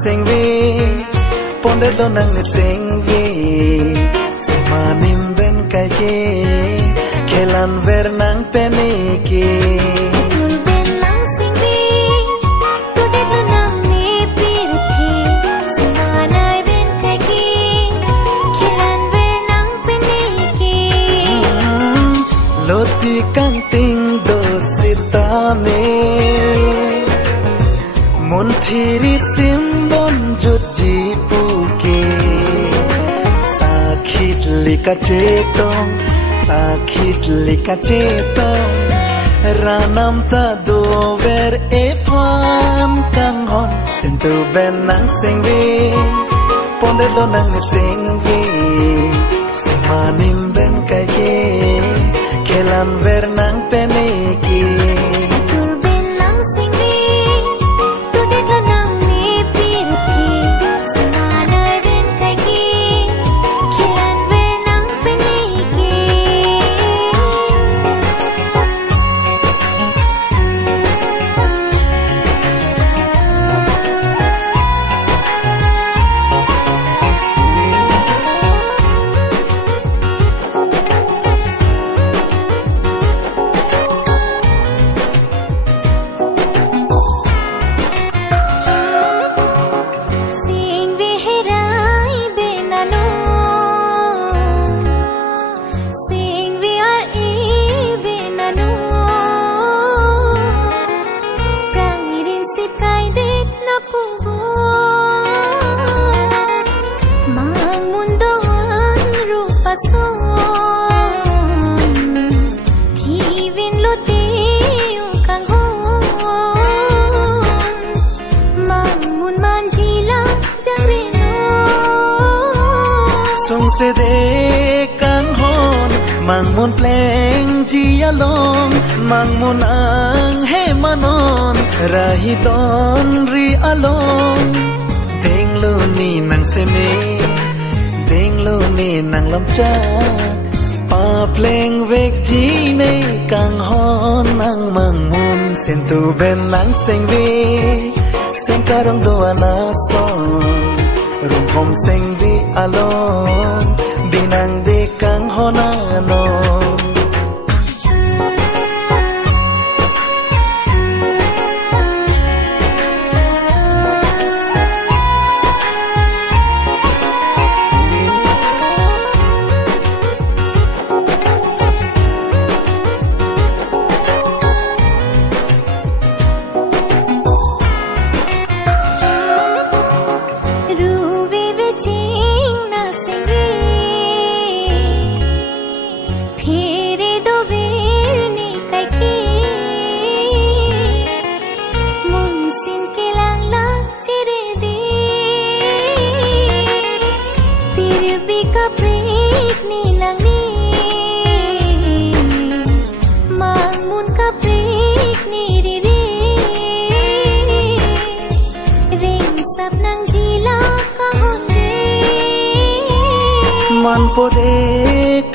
sing vi ponde lo nang ne sing vi semanim ben kai ke kelan ver nang peniki loti kang ting do sitame mon thiri simbon juji puke sakit lika cetong ranam ta dover epan kang hon sentu ben nang singvi ponde lo nang singvi semanim ben kai ke kelan ver nang peniki song se de kang hon mang mon pleng ji along mang mon ang he manon rahi don ri along deng lo ni nang se me deng lo ni nang lam cha pa pleng vek ji ne kang hon nang mang mon sen tu ben nang seng vi sen karong do ana song rung khom seng vi alone binang de kang honano man pode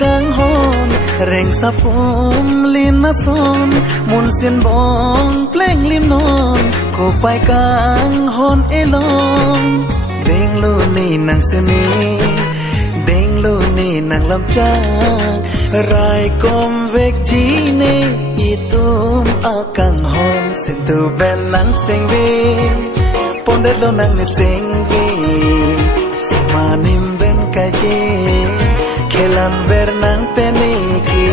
kang hon reng sapom lin na son mun sin bong pleng lim non ko pai kang hon elong deng lo ni nang se mi deng lo ni nang lam cha rai kom vek ji ne itum akang hon sen tu ben nang sing vi ponde lo nang ne sing vi semanim ben kai ke kelan ver nang peniki